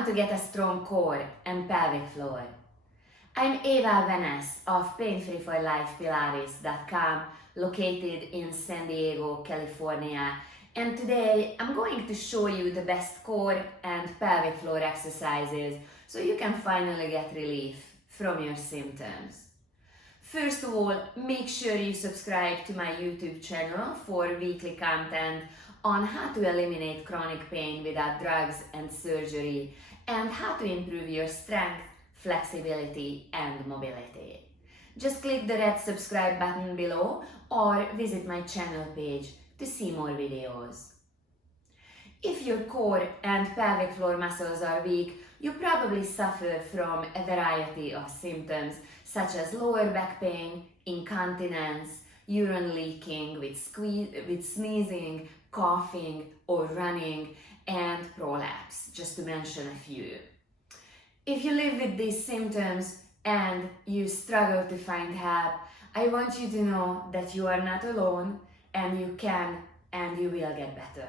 want to get a strong core and pelvic floor? I'm Eva Venes of PainFree for Life Pilates.com, located in San Diego, California, and today I'm going to show you the best core and pelvic floor exercises so you can finally get relief from your symptoms. First of all, make sure you subscribe to my YouTube channel for weekly content on how to eliminate chronic pain without drugs and surgery, and how to improve your strength, flexibility, and mobility. Just click the red subscribe button below or visit my channel page to see more videos. If your core and pelvic floor muscles are weak, you probably suffer from a variety of symptoms such as lower back pain, incontinence, urine leaking with sneezing, coughing or running, and prolapse, just to mention a few. If you live with these symptoms and you struggle to find help, I want you to know that you are not alone, and you can and you will get better.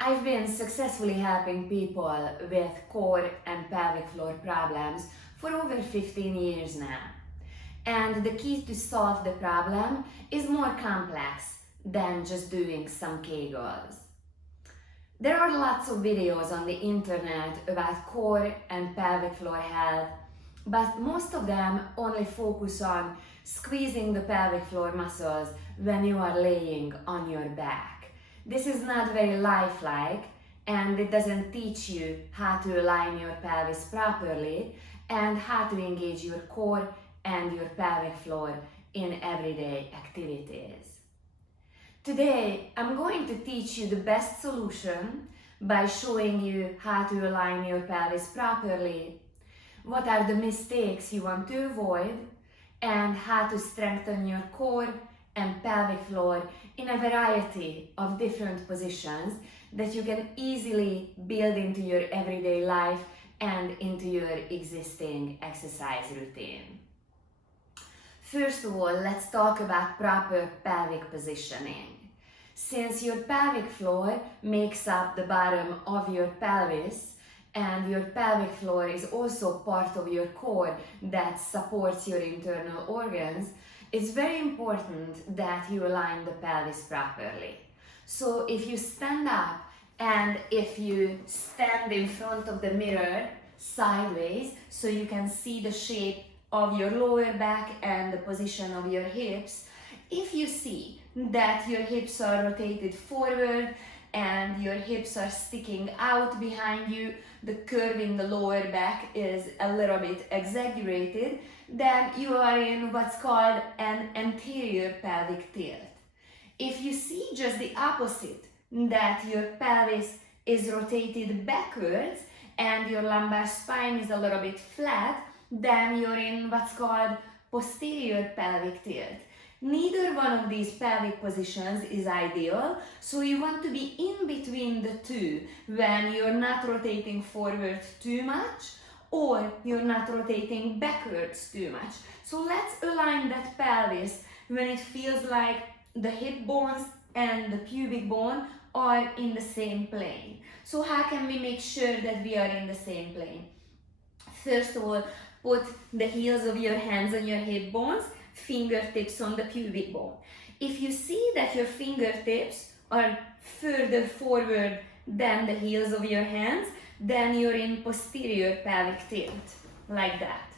I've been successfully helping people with core and pelvic floor problems for over 15 years now. And the key to solve the problem is more complex than just doing some Kegels. There are lots of videos on the internet about core and pelvic floor health, but most of them only focus on squeezing the pelvic floor muscles when you are laying on your back. This is not very lifelike, and it doesn't teach you how to align your pelvis properly and how to engage your core and your pelvic floor in everyday activities. Today, I'm going to teach you the best solution by showing you how to align your pelvis properly, what are the mistakes you want to avoid, and how to strengthen your core and pelvic floor in a variety of different positions that you can easily build into your everyday life and into your existing exercise routine. First of all, let's talk about proper pelvic positioning. Since your pelvic floor makes up the bottom of your pelvis, and your pelvic floor is also part of your core that supports your internal organs, it's very important that you align the pelvis properly. So if you stand up and if you stand in front of the mirror sideways so you can see the shape of your lower back and the position of your hips, if you see that your hips are rotated forward and your hips are sticking out behind you, the curve in the lower back is a little bit exaggerated, then you are in what's called an anterior pelvic tilt. If you see just the opposite, that your pelvis is rotated backwards and your lumbar spine is a little bit flat, then you're in what's called posterior pelvic tilt. Neither one of these pelvic positions is ideal, so you want to be in between the two when you're not rotating forward too much or you're not rotating backwards too much. So let's align that pelvis when it feels like the hip bones and the pubic bone are in the same plane. So how can we make sure that we are in the same plane? First of all, put the heels of your hands on your hip bones, fingertips on the pubic bone. If you see that your fingertips are further forward than the heels of your hands, then you're in posterior pelvic tilt, like that.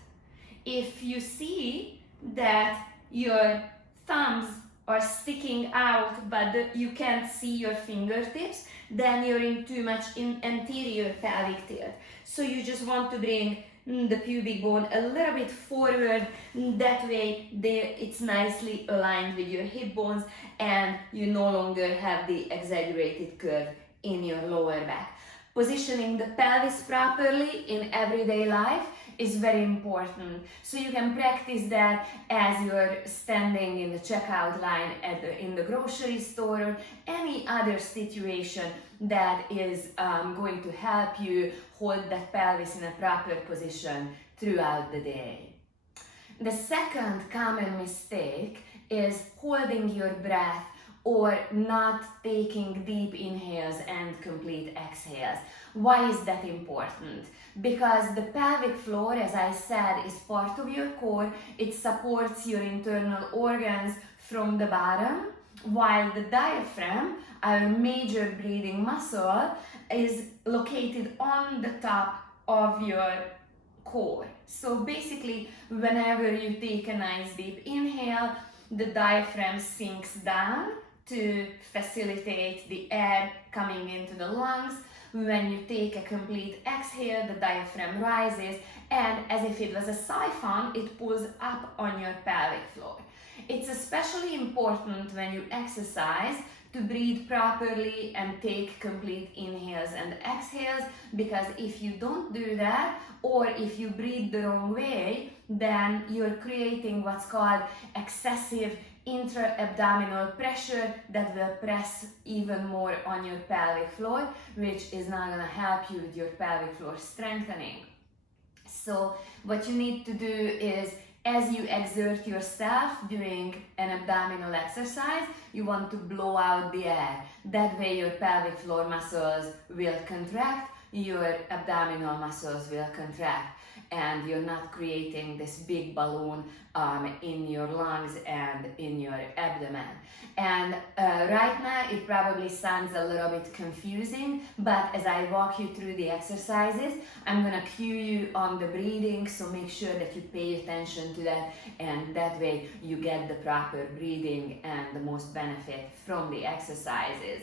If you see that your thumbs are sticking out but you can't see your fingertips, then you're in too much in anterior pelvic tilt. So you just want to bring the pubic bone a little bit forward, that way it's nicely aligned with your hip bones and you no longer have the exaggerated curve in your lower back. Positioning the pelvis properly in everyday life is very important. So you can practice that as you're standing in the checkout line in the grocery store or any other situation that is going to help you hold that pelvis in a proper position throughout the day. The second common mistake is holding your breath or not taking deep inhales and complete exhales. Why is that important? Because the pelvic floor, as I said, is part of your core. It supports your internal organs from the bottom, while the diaphragm, our major breathing muscle, is located on the top of your core. So basically, whenever you take a nice deep inhale, the diaphragm sinks down to facilitate the air coming into the lungs. When you take a complete exhale, the diaphragm rises, and as if it was a siphon, it pulls up on your pelvic floor. It's especially important when you exercise to breathe properly and take complete inhales and exhales, because if you don't do that, or if you breathe the wrong way, then you're creating what's called excessive intra-abdominal pressure that will press even more on your pelvic floor, which is not going to help you with your pelvic floor strengthening. So what you need to do is, as you exert yourself during an abdominal exercise, you want to blow out the air. That way your pelvic floor muscles will contract, your abdominal muscles will contract, and you're not creating this big balloon in your lungs and in your abdomen. And right now it probably sounds a little bit confusing, but as I walk you through the exercises, I'm gonna cue you on the breathing, so make sure that you pay attention to that, and that way you get the proper breathing and the most benefit from the exercises.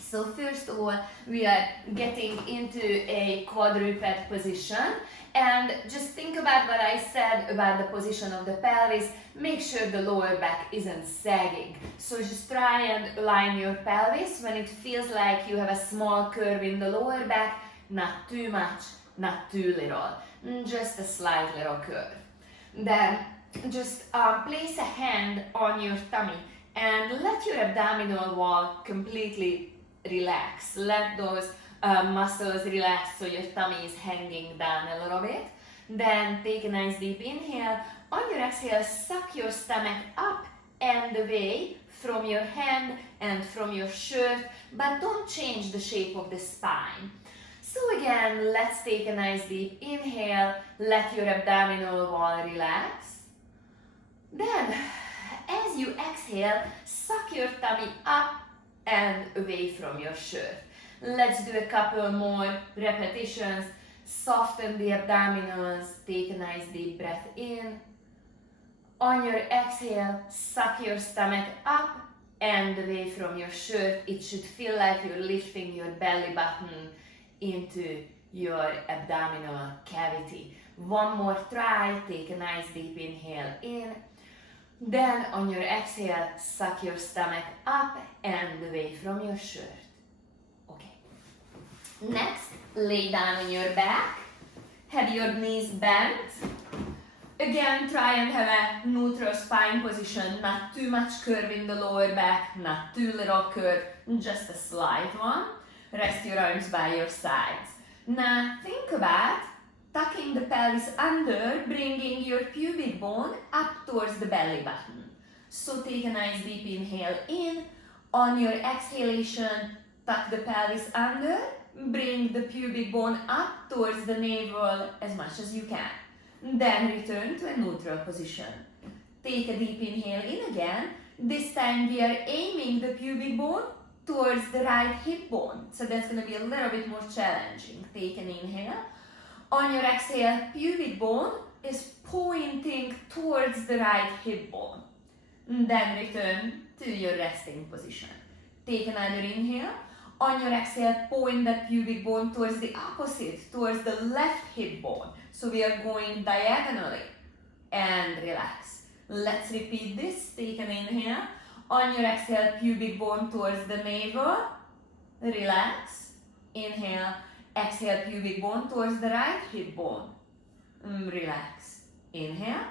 So first of all, we are getting into a quadruped position, and just think about what I said about the position of the pelvis. Make sure the lower back isn't sagging. So just try and align your pelvis when it feels like you have a small curve in the lower back, not too much, not too little, just a slight little curve. Then just place a hand on your tummy and let your abdominal wall completely relax. Let those muscles relax so your tummy is hanging down a little bit. Then take a nice deep inhale. On your exhale, suck your stomach up and away from your hand and from your shirt, but don't change the shape of the spine. So again, let's take a nice deep inhale. Let your abdominal wall relax. Then, as you exhale, suck your tummy up and away from your shirt. Let's do a couple more repetitions. Soften the abdominals, take a nice deep breath in. On your exhale, suck your stomach up and away from your shirt. It should feel like you're lifting your belly button into your abdominal cavity. One more try, take a nice deep inhale in. Then on your exhale, suck your stomach up and away from your shirt. Okay. Next, lay down on your back. Have your knees bent. Again, try and have a neutral spine position. Not too much curve in the lower back, not too little curve, just a slight one. Rest your arms by your sides. Now think about tucking the pelvis under, bringing your pubic bone up towards the belly button. So take a nice deep inhale in. On your exhalation, tuck the pelvis under, bring the pubic bone up towards the navel as much as you can. Then return to a neutral position. Take a deep inhale in again. This time we are aiming the pubic bone towards the right hip bone. So that's going to be a little bit more challenging. Take an inhale. On your exhale, pubic bone is pointing towards the right hip bone. Then return to your resting position. Take another inhale. On your exhale, point that pubic bone towards the opposite, towards the left hip bone. So we are going diagonally. And relax. Let's repeat this. Take an inhale. On your exhale, pubic bone towards the navel. Relax. Inhale. Exhale, pubic bone towards the right hip bone. Relax. Inhale.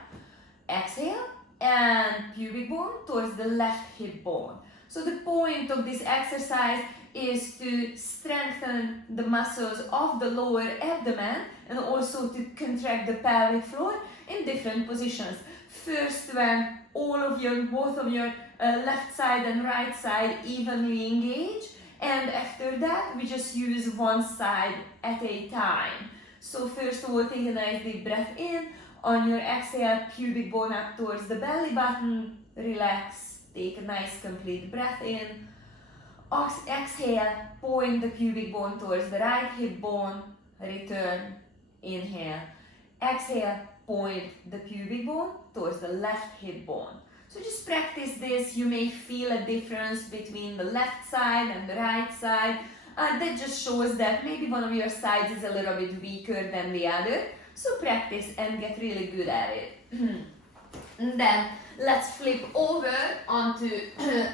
Exhale. And pubic bone towards the left hip bone. So the point of this exercise is to strengthen the muscles of the lower abdomen and also to contract the pelvic floor in different positions. First, when both of your left side and right side evenly engaged. And after that, we just use one side at a time. So first of all, take a nice deep breath in. On your exhale, pubic bone up towards the belly button. Relax. Take a nice complete breath in. Exhale, point the pubic bone towards the right hip bone. Return. Inhale. Exhale, point the pubic bone towards the left hip bone. So just practice this. You may feel a difference between the left side and the right side. That just shows that maybe one of your sides is a little bit weaker than the other. So practice and get really good at it. And then let's flip over onto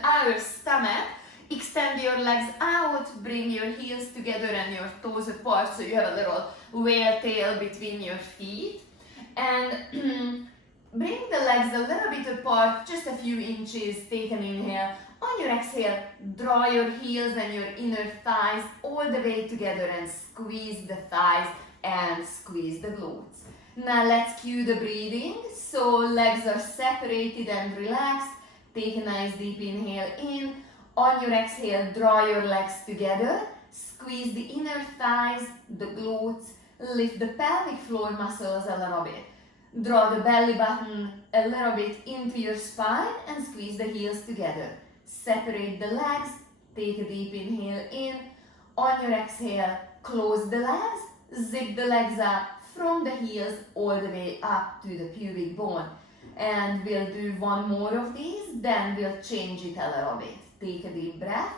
our stomach. Extend your legs out, bring your heels together and your toes apart so you have a little whale tail between your feet. And bring the legs a little bit apart, just a few inches. Take an inhale. On your exhale, draw your heels and your inner thighs all the way together and squeeze the thighs and squeeze the glutes. Now let's cue the breathing. So legs are separated and relaxed. Take a nice deep inhale in. On your exhale, draw your legs together. Squeeze the inner thighs, the glutes. Lift the pelvic floor muscles a little bit. Draw the belly button a little bit into your spine and squeeze the heels together. Separate the legs. Take a deep inhale in. On your exhale, close the legs. Zip the legs up from the heels all the way up to the pubic bone. And we'll do one more of these, then we'll change it a little bit. Take a deep breath.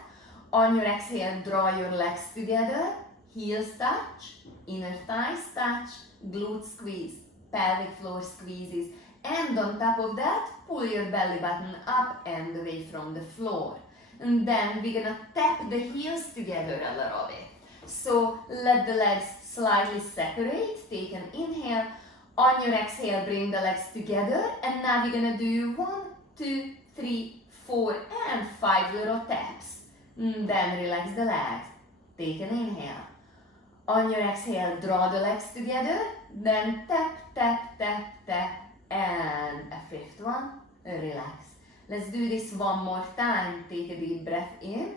On your exhale, draw your legs together. Heels touch, inner thighs touch, glute squeeze, pelvic floor squeezes. And on top of that, pull your belly button up and away from the floor. And then we're gonna tap the heels together a little bit. So let the legs slightly separate. Take an inhale. On your exhale, bring the legs together. And now we're gonna do 1, 2, 3, 4, and 5 little taps. And then relax the legs. Take an inhale. On your exhale, draw the legs together. Then tap, tap, tap, tap. And a fifth one. Relax. Let's do this one more time. Take a deep breath in.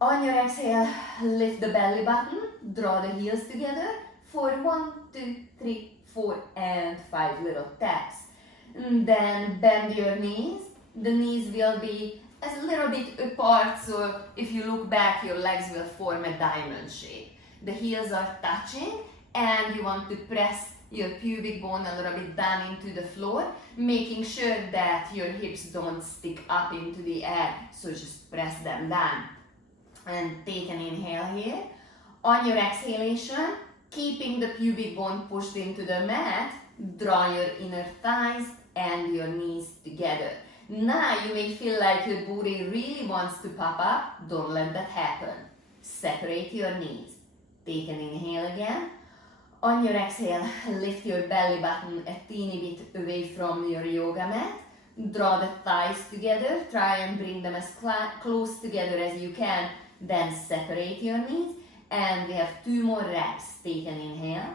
On your exhale, lift the belly button. Draw the heels together for 1, 2, 3, 4, and 5 little taps. And then bend your knees. The knees will be a little bit apart, so if you look back, your legs will form a diamond shape. The heels are touching, and you want to press your pubic bone a little bit down into the floor, making sure that your hips don't stick up into the air, so just press them down. And take an inhale here. On your exhalation, keeping the pubic bone pushed into the mat, draw your inner thighs and your knees together. Now you may feel like your booty really wants to pop up. Don't let that happen. Separate your knees. Take an inhale again. On your exhale, lift your belly button a teeny bit away from your yoga mat. Draw the thighs together. Try and bring them as close together as you can. Then separate your knees. And we have 2 more reps. Take an inhale.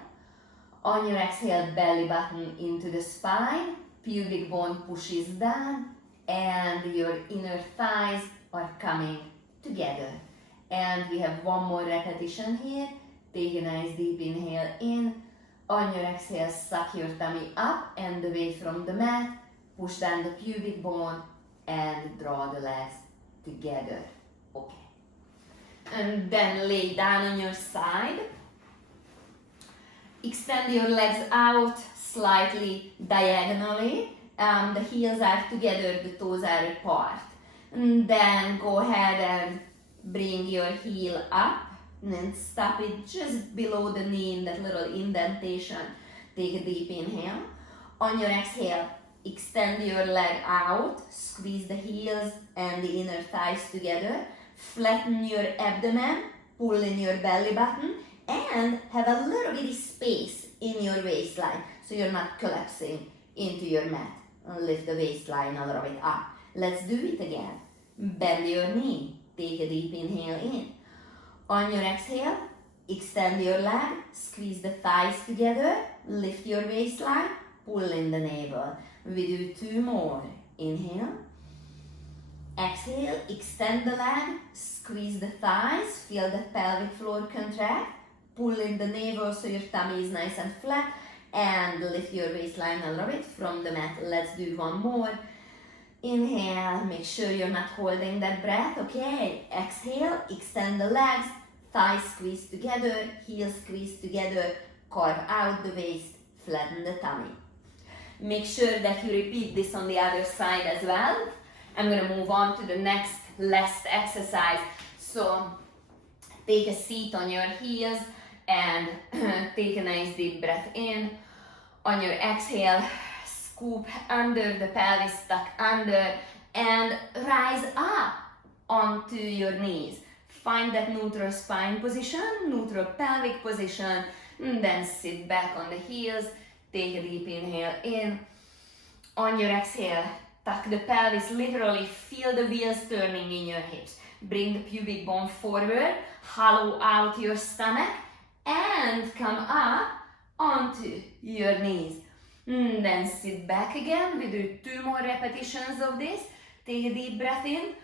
On your exhale, belly button into the spine. Pubic bone pushes down. And your inner thighs are coming together. And we have 1 more repetition here. Take a nice deep inhale in. On your exhale, suck your tummy up and away from the mat. Push down the pubic bone and draw the legs together. Okay. And then lay down on your side. Extend your legs out slightly diagonally. The heels are together, the toes are apart. And then go ahead and bring your heel up and stop it just below the knee in that little indentation. Take a deep inhale. On your exhale, extend your leg out, squeeze the heels and the inner thighs together. Flatten your abdomen, pull in your belly button, and have a little bitty space in your waistline so you're not collapsing into your mat. Lift the waistline a little bit up. Let's do it again. Bend your knee. Take a deep inhale in. On your exhale, extend your leg, squeeze the thighs together, lift your waistline, pull in the navel. We do 2 more. Inhale. Exhale, extend the leg, squeeze the thighs, feel the pelvic floor contract, pull in the navel so your tummy is nice and flat, and lift your waistline a little bit from the mat. Let's do one more. Inhale, make sure you're not holding that breath, okay? Exhale, extend the legs, thighs squeeze together, heels squeeze together, carve out the waist, flatten the tummy. Make sure that you repeat this on the other side as well. I'm gonna move on to the next last exercise. So take a seat on your heels and take a nice deep breath in. On your exhale, scoop under the pelvis, tuck under, and rise up onto your knees. Find that neutral spine position, neutral pelvic position, and then sit back on the heels. Take a deep inhale in. On your exhale, tuck the pelvis, literally feel the wheels turning in your hips. Bring the pubic bone forward, hollow out your stomach, and come up onto your knees. Then sit back again. We do 2 more repetitions of this. Take a deep breath in.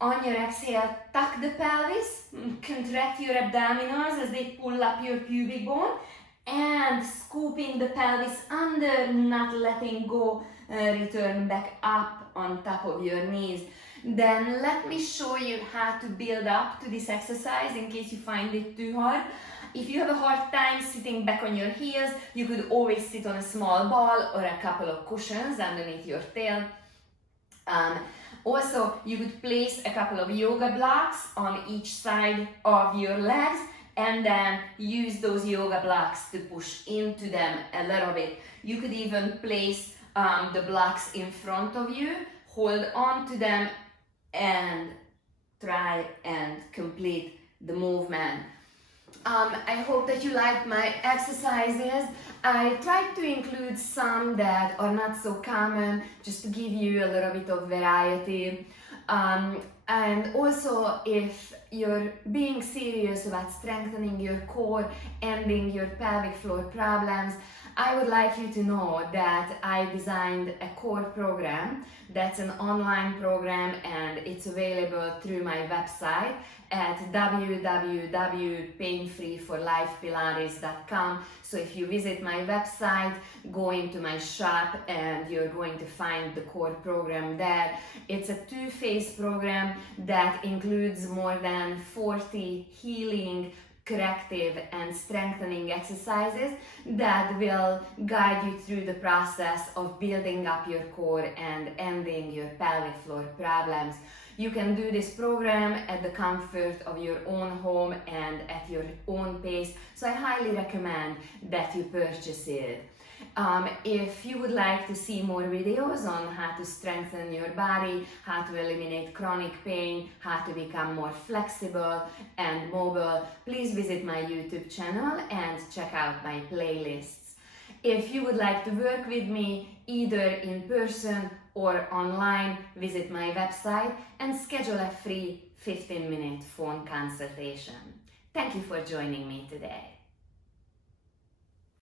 On your exhale, tuck the pelvis, contract your abdominals as they pull up your pubic bone, and scooping the pelvis under, not letting go, return back up on top of your knees. Then let me show you how to build up to this exercise in case you find it too hard. If you have a hard time sitting back on your heels, you could always sit on a small ball or a couple of cushions underneath your tail. Also, you could place a couple of yoga blocks on each side of your legs and then use those yoga blocks to push into them a little bit. You could even place the blocks in front of you, hold on to them, and try and complete the movement. I hope that you liked my exercises. I tried to include some that are not so common, just to give you a little bit of variety. And also, if you're being serious about strengthening your core, ending your pelvic floor problems, I would like you to know that I designed a core program that's an online program, and it's available through my website at www.PainFreeForLifePilates.com. So if you visit my website, go into my shop and you're going to find the core program there. It's a 2-phase program that includes more than 40 healing, corrective and strengthening exercises that will guide you through the process of building up your core and ending your pelvic floor problems. You can do this program at the comfort of your own home and at your own pace, so I highly recommend that you purchase it. If you would like to see more videos on how to strengthen your body, how to eliminate chronic pain, how to become more flexible and mobile, please visit my YouTube channel and check out my playlists. If you would like to work with me either in person or online, visit my website and schedule a free 15-minute phone consultation. Thank you for joining me today.